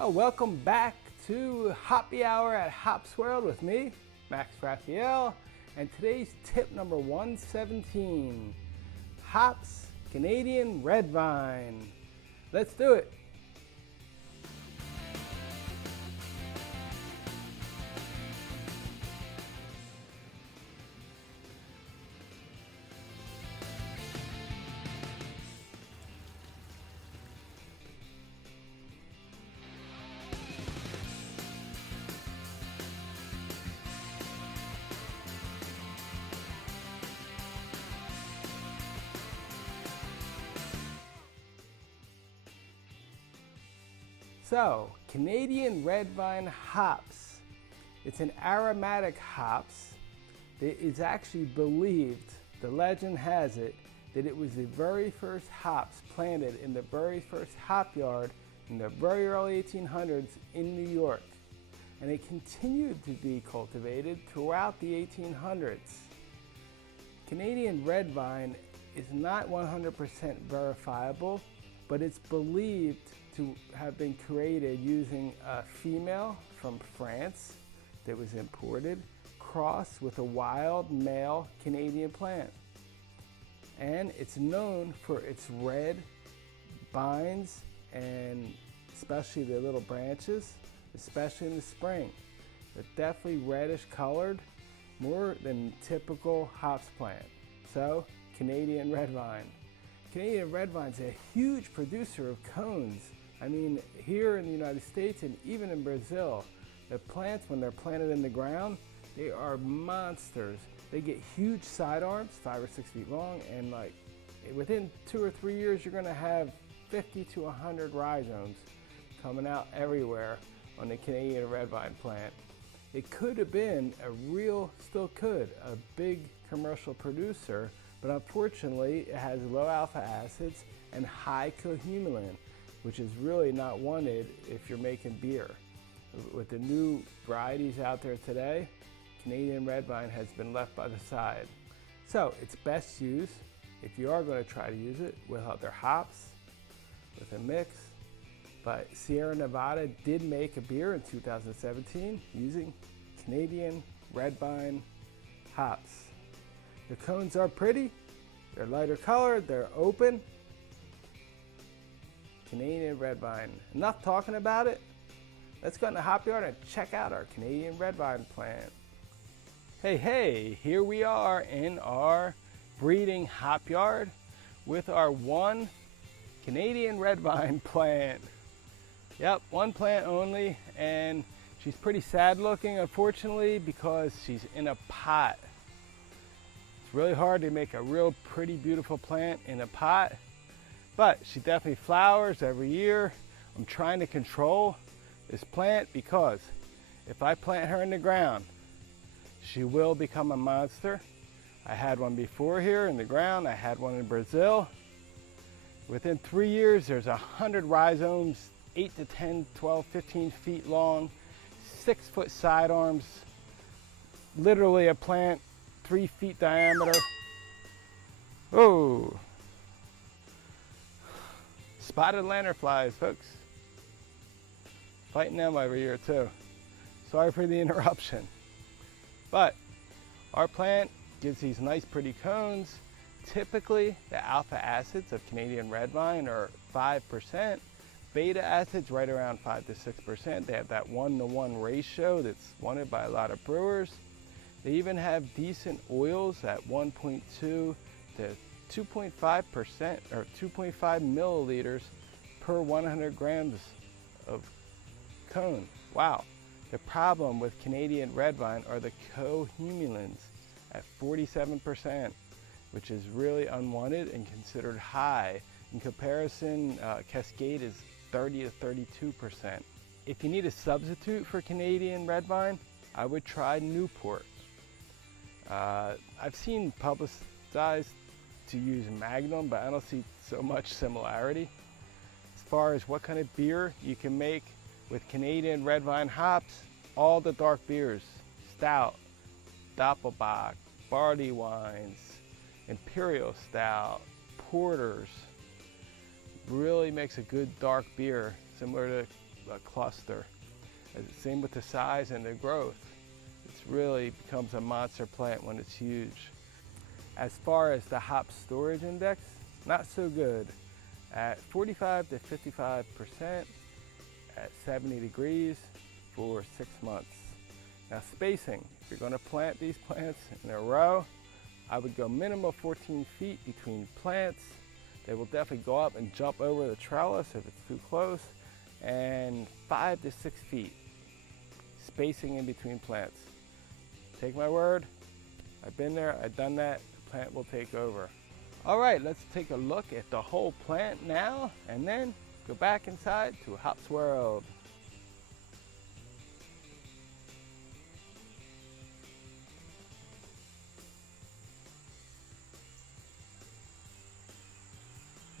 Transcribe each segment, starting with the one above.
Well, welcome back to Hoppy Hour at Hops World with me, Max Raphael, and today's tip number 117, Hops Canadian Red Vine. Let's do it. So, Canadian Red Vine hops. It's an aromatic hops. It is actually believed, the legend has it, that it was the very first hops planted in the very first hop yard in the very early 1800s in New York. And it continued to be cultivated throughout the 1800s. Canadian Red Vine is not 100% verifiable, but it's believed to have been created using a female from France that was imported, crossed with a wild male Canadian plant. And it's known for its red vines and especially the little branches, especially in the spring. They're definitely reddish colored, more than typical hops plant. So, Canadian Red Vine. Canadian Red Vine is a huge producer of cones. I mean, here in the United States and even in Brazil, the plants, when they're planted in the ground, they are monsters. They get huge side arms, 5 or 6 feet long, and like within 2 or 3 years, you're gonna have 50 to 100 rhizomes coming out everywhere on the Canadian Red Vine plant. It could have been still could, a big commercial producer, but unfortunately it has low alpha acids and high cohumulin, which is really not wanted if you're making beer. With the new varieties out there today, Canadian Red Vine has been left by the side. So it's best used, if you are going to try to use it, with other hops, with a mix. But Sierra Nevada did make a beer in 2017 using Canadian Red Vine hops. The cones are pretty, they're lighter colored, they're open. Canadian Red Vine. Enough talking about it. Let's go in the hop yard and check out our Canadian Red Vine plant. Hey, here we are in our breeding hop yard with our one Canadian Red Vine plant. Yep, one plant only, and she's pretty sad looking, unfortunately, because she's in a pot. It's really hard to make a real pretty, beautiful plant in a pot, but she definitely flowers every year. I'm trying to control this plant because if I plant her in the ground, she will become a monster. I had one before here in the ground. I had one in Brazil. Within 3 years, there's 100 rhizomes, 8 to 10, 12, 15 feet long, 6-foot side arms, literally a plant 3 feet diameter. Oh, spotted lanternflies, folks. Fighting them every year too. Sorry for the interruption. But our plant gives these nice pretty cones. Typically, the alpha acids of Canadian Red Vine are 5%. Beta acids right around 5 to 6%. They have that 1-to-1 ratio that's wanted by a lot of brewers. They even have decent oils at 1.2 to 2.5% or 2.5 milliliters per 100 grams of cone. Wow. The problem with Canadian Red Vine are the cohumulins at 47%, which is really unwanted and considered high. In comparison, Cascade is 30 to 32%. If you need a substitute for Canadian Red Vine, I would try Newport. I've seen publicized to use Magnum, but I don't see so much similarity. As far as what kind of beer you can make with Canadian Red Vine hops, all the dark beers, stout, doppelbock, barley wines, imperial stout, porters, really makes a good dark beer, similar to a cluster. Same with the size and the growth. It really becomes a monster plant when it's huge. As far as the hop storage index, not so good. At 45 to 55% at 70 degrees for 6 months. Now spacing, if you're going to plant these plants in a row, I would go minimum 14 feet between plants. They will definitely go up and jump over the trellis if it's too close, and 5 to 6 feet spacing in between plants. Take my word, I've been there, I've done that, the plant will take over. All right, let's take a look at the whole plant now and then go back inside to Hops World.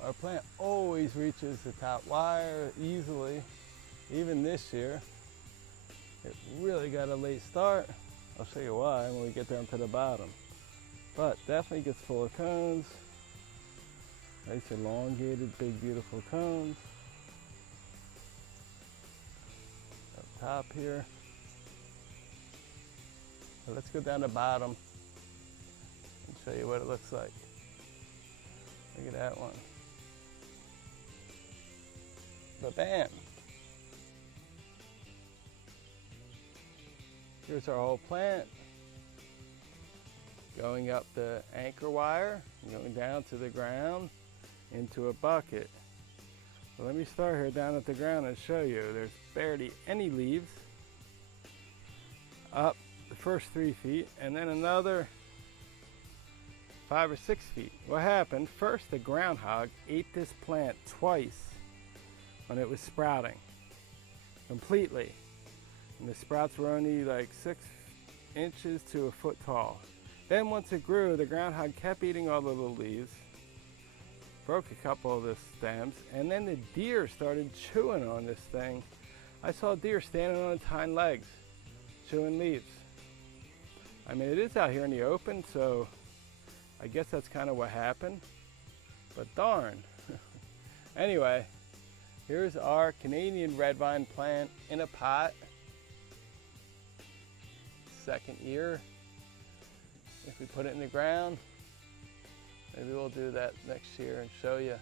Our plant always reaches the top wire easily, even this year. It really got a late start. I'll show you why when we get down to the bottom. But definitely gets full of cones. Nice elongated, big, beautiful cones. Up top here. So let's go down the bottom and show you what it looks like. Look at that one. But bam! Here's our whole plant. Going up the anchor wire, going down to the ground into a bucket. So let me start here down at the ground and show you. There's barely any leaves. Up the first 3 feet and then another 5 or 6 feet. What happened? First, the groundhog ate this plant twice when it was sprouting completely. And the sprouts were only like 6 inches to a foot tall. Then once it grew, the groundhog kept eating all the little leaves, broke a couple of the stems, and then the deer started chewing on this thing. I saw deer standing on its hind legs, chewing leaves. I mean, it is out here in the open, so I guess that's kind of what happened, but darn. Anyway, here's our Canadian red vine plant in a pot. Second year. If we put it in the ground, maybe we'll do that next year and show you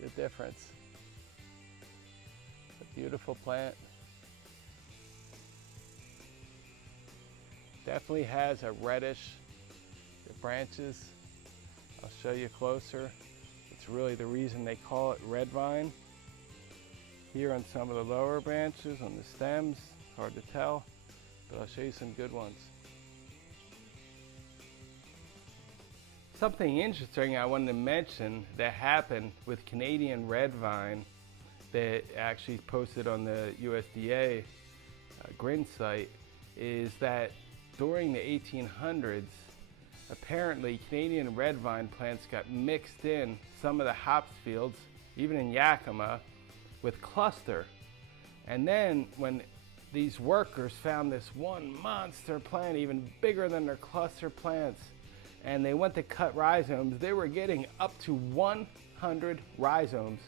the difference. A beautiful plant. Definitely has a reddish branches. I'll show you closer. It's really the reason they call it red vine. Here on some of the lower branches, on the stems, hard to tell, but I'll show you some good ones. Something interesting I wanted to mention that happened with Canadian red vine that actually posted on the USDA GRIN site is that during the 1800s, apparently Canadian red vine plants got mixed in some of the hops fields, even in Yakima, with cluster. And then when these workers found this one monster plant, even bigger than their cluster plants, and they went to cut rhizomes, they were getting up to 100 rhizomes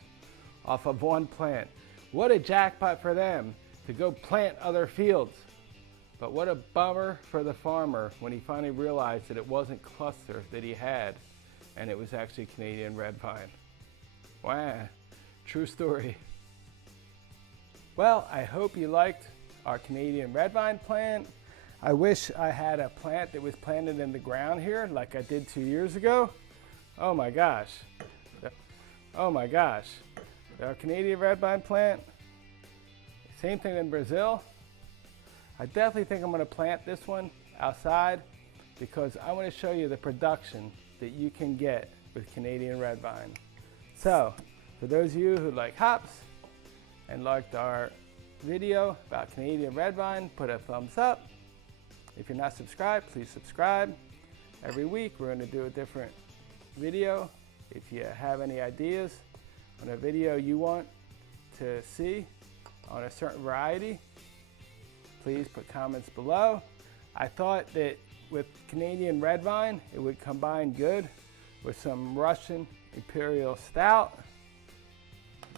off of one plant. What a jackpot for them to go plant other fields. But what a bummer for the farmer when he finally realized that it wasn't cluster that he had, and it was actually Canadian red vine. Wow, true story. Well, I hope you liked our Canadian red vine plant. I wish I had a plant that was planted in the ground here like I did 2 years ago. Oh my gosh. Oh my gosh. Our Canadian red vine plant, same thing in Brazil. I definitely think I'm going to plant this one outside because I want to show you the production that you can get with Canadian red vine. So, for those of you who like hops and liked our video about Canadian red vine, put a thumbs up. If you're not subscribed, please subscribe. Every week we're going to do a different video. If you have any ideas on a video you want to see on a certain variety, please put comments below. I thought that with Canadian red vine, it would combine good with some Russian Imperial Stout.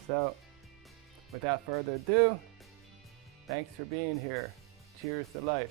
So Without further ado, thanks for being here. Cheers to life.